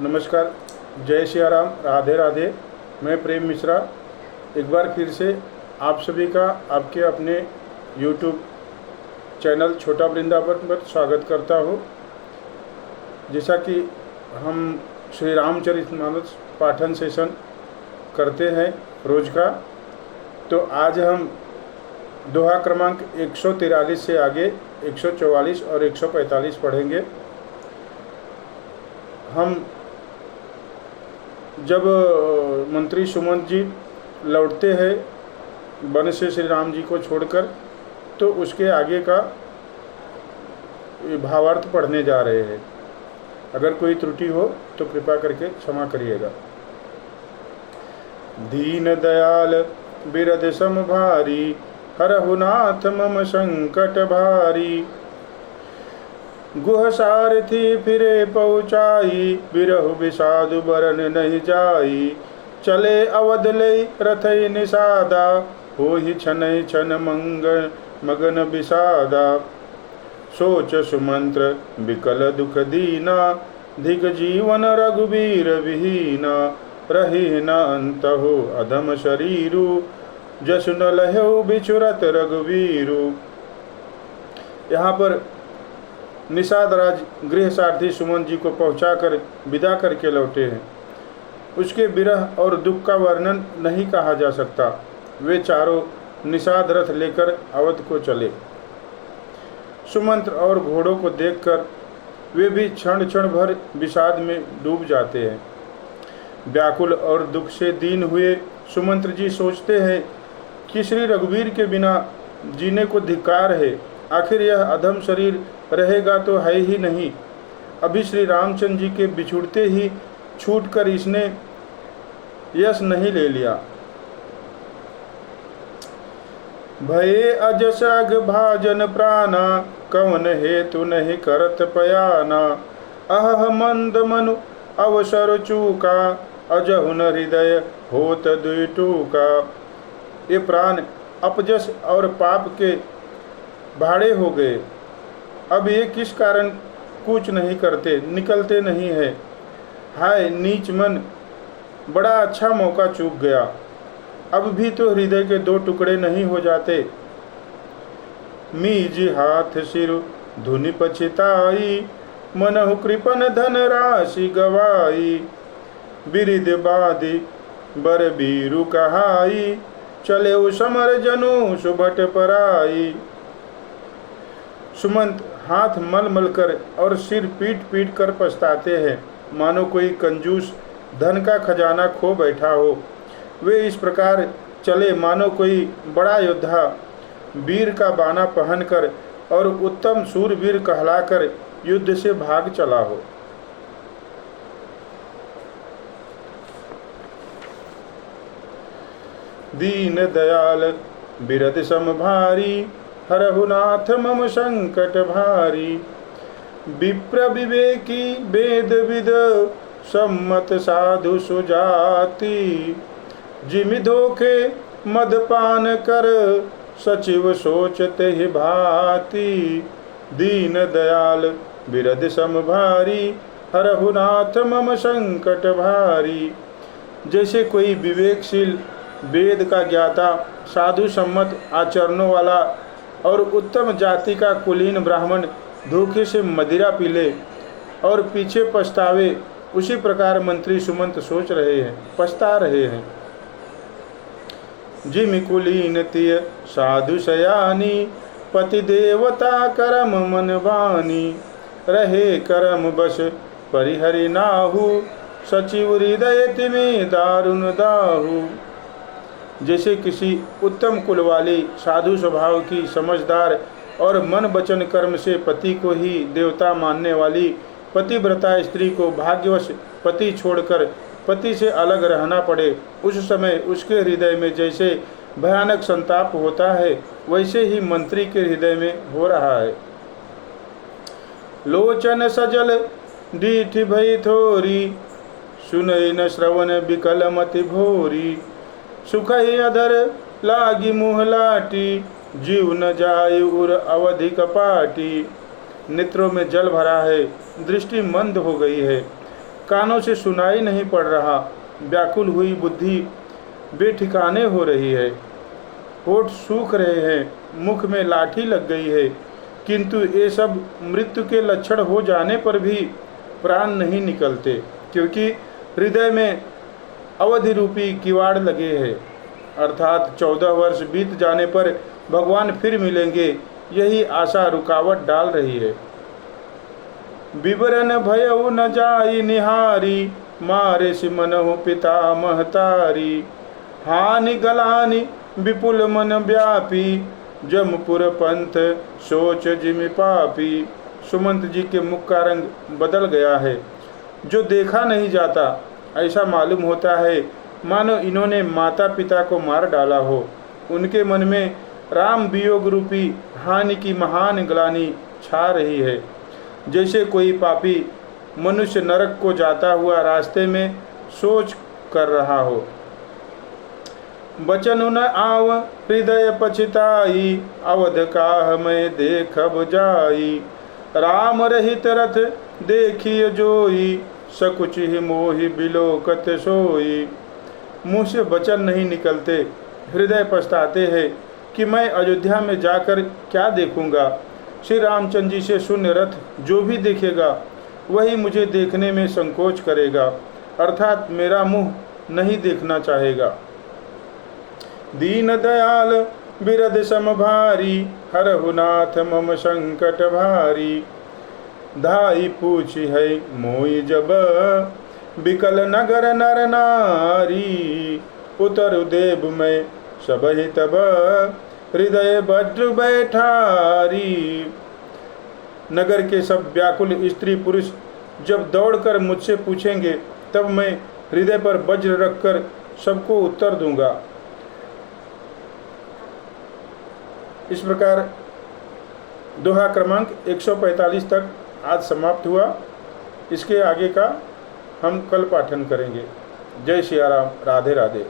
नमस्कार, जय सिया राम, राधे राधे। मैं प्रेम मिश्रा एक बार फिर से आप सभी का आपके अपने YouTube चैनल छोटा वृंदावन पर स्वागत करता हूँ। जैसा कि हम श्री रामचरितमानस पाठन सेशन करते हैं रोज का, तो आज हम दोहा क्रमांक 143 से आगे 144 और 145 पढ़ेंगे। हम जब मंत्री सुमंत जी लौटते हैं वन से श्री राम जी को छोड़कर, तो उसके आगे का भावार्थ पढ़ने जा रहे हैं। अगर कोई त्रुटि हो तो कृपा करके क्षमा करिएगा। दीन दयाल बिरद सम भारी, हरहु नाथ मम संकट भारी। गुह सारथी फिरे पहुँचाई, बिरहु विषादु बरन नहीं जाई। चले अवध लई रथई निषादा, होहि छनई छन मगन विषादा। सोच सुमंत्र विकल दुख दीना, धिक जीवन रघुबीर विहीना। रही न अंतहु अधम शरीरु, जसु न लहु बिचुरत रघुवीरु। यहाँ पर निषाद राज गृह सारथी सुमंत जी को पहुंचाकर विदा करके लौटे हैं। उसके विरह और दुख का वर्णन नहीं कहा जा सकता। वे चारों निषाद रथ लेकर अवध को चले। सुमंत और घोड़ों को देखकर वे भी क्षण क्षण भर विषाद में डूब जाते हैं। व्याकुल और दुख से दीन हुए सुमंत जी सोचते हैं कि श्री रघुवीर के बिना जीने को धिक्कार है। आखिर यह अधम शरीर रहेगा तो है ही नहीं। अभी श्री रामचंद्र जी के बिछुड़ते ही छूटकर इसने यश नहीं ले लिया। भये अजस अघ भाजन प्राणा, कवन हेतु नहीं करत पयाना। अह मंद मनु अवसर चूका, अजहुन हृदय होत दुई टूका। ये प्राण अपजस और पाप के भाड़े हो गए। अब ये किस कारण कूच नहीं करते, निकलते नहीं है। हाय नीच मन, बड़ा अच्छा मौका चूक गया। अब भी तो हृदय के दो टुकड़े नहीं हो जाते। मीज हाथ सिर धुनि पछिताई, मनहु कृपन धन राशि गवाई। बिरिद बादी बर बीरु कहाई, चले समर जनु सुभट पराई। सुमंत हाथ मल मल कर और सिर पीट पीट कर पछताते हैं, मानो कोई कंजूस धन का खजाना खो बैठा हो। वे इस प्रकार चले मानो कोई बड़ा योद्धा वीर का बाना पहनकर और उत्तम सूरवीर कहलाकर युद्ध से भाग चला हो। दीन दयाल बिरद सम भारी, हरहु नाथ मम संकट भारी। विप्र विवेकी वेद विद, सम्मत साधु सुजाति। जिमि धोखे मदपान कर, सचिव सोचते ही भांति। दीन दयाल बिरद सम भारी, हरहु नाथ मम संकट भारी। जैसे कोई विवेकशील वेद का ज्ञाता, साधु सम्मत आचरणों वाला और उत्तम जाति का कुलीन ब्राह्मण धोखे से मदिरा पी ले और पीछे पछतावे, उसी प्रकार मंत्री सुमंत सोच रहे हैं, पछता रहे हैं। जिमि कुलीन तिय साधु सयानी, पति देवता करम मन बानी। रहे करम बस परिहरि नाहु, सचिव हृदय तिमे दारुण दाहु। जैसे किसी उत्तम कुल वाली साधु स्वभाव की समझदार और मन वचन कर्म से पति को ही देवता मानने वाली पतिव्रता स्त्री को भाग्यवश पति छोड़कर पति से अलग रहना पड़े, उस समय उसके हृदय में जैसे भयानक संताप होता है, वैसे ही मंत्री के हृदय में हो रहा है। लोचन सजल डीठ भई थोरी, सुनई न श्रवण विकल मति भोरी। सुख ही अधर लागी मुँह लाटी, जीव न जाय उर अवधि कपाटी। नेत्रों में जल भरा है, दृष्टि मंद हो गई है, कानों से सुनाई नहीं पड़ रहा। व्याकुल हुई बुद्धि बेठिकाने हो रही है, होठ सूख रहे हैं, मुख में लाठी लग गई है, किंतु ये सब मृत्यु के लक्षण हो जाने पर भी प्राण नहीं निकलते, क्योंकि हृदय में अवधि रूपी किवाड़ लगे हैं। अर्थात 14 वर्ष बीत जाने पर भगवान फिर मिलेंगे, यही आशा रुकावट डाल रही है। विवरण भयउ न जाई निहारी, मारे सिमनहु पिता महतारी। हानि गलानि विपुल मन व्यापी, जमपुर पंथ सोच जिमि पापी। सुमंत जी के मुख का रंग बदल गया है। जो देखा नहीं जाता, ऐसा मालूम होता है मानो इन्होंने माता पिता को मार डाला हो। उनके मन में राम वियोग रूपी हानि की महान ग्लानि छा रही है। जैसे कोई पापी मनुष्य नरक को जाता हुआ रास्ते में सोच कर रहा हो। बचन न आव हृदय पछताई, अवध काह मैं देखब जाई। राम रहित रथ देखिय जोई, सकुच ही मोहि बिलोकत सोई। मुँह से वचन नहीं निकलते, हृदय पछताते हैं कि मैं अयोध्या में जाकर क्या देखूंगा। श्री रामचंद्र जी से शून्य रथ जो भी देखेगा वही मुझे देखने में संकोच करेगा, अर्थात मेरा मुंह नहीं देखना चाहेगा। दीन दयाल बिरद सम भारी, हरहु नाथ मम संकट भारी। धाई पूछी है मोई जब, बिकल नगर नर नारी। उतर देव में सब ही तब, हृदय वज्र बैठारी। नगर के सब व्याकुल स्त्री पुरुष जब दौड़कर मुझसे पूछेंगे, तब मैं हृदय पर वज्र रखकर सबको उत्तर दूंगा। इस प्रकार दोहा क्रमांक 145 तक आज समाप्त हुआ। इसके आगे का हम कल पाठन करेंगे। जय सिया राम, राधे राधे।